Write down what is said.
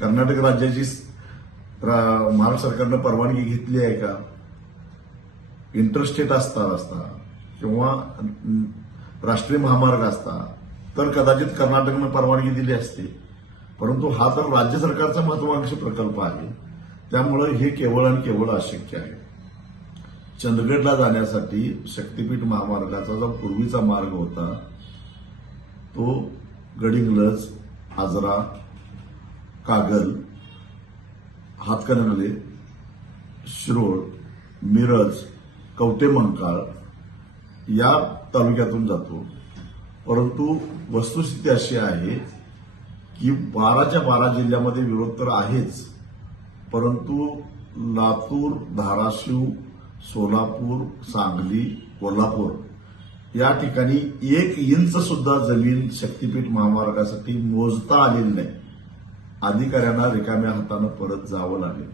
कर्नाटक राज्याची महाराष्ट्र सरकारनं परवानगी घेतली आहे का? इंटरस्टेट असता किंवा राष्ट्रीय महामार्ग असता तर कदाचित कर्नाटकनं परवानगी दिली असते, परंतु हा तर राज्य सरकारचा महत्वाकांक्षी प्रकल्प आहे, त्यामुळे हे केवळ आणि केवळ अशक्य आहे. चंदगडला जाण्यासाठी शक्तीपीठ महामार्गाचा जो पूर्वीचा मार्ग होता तो गडिंग्लज, आजरा, कागल, हातकणंगले, शिरोळ, मिरज, कवठेमंकाळ या तालुक्यातून जातो. परंतु वस्तुस्थिती अशी आहे की 12च्या 12 जिल्ह्यामध्ये विरोध तर आहेच, परंतु लातूर, धाराशिव, सोलापूर, सांगली, कोल्हापूर या ठिकाणी 1 इंच सुद्धा जमीन शक्तीपीठ महामार्गासाठी मोजता आलेली नाही. अधिकाऱ्यांना रिकाम्या हातानं परत जावं लागेल.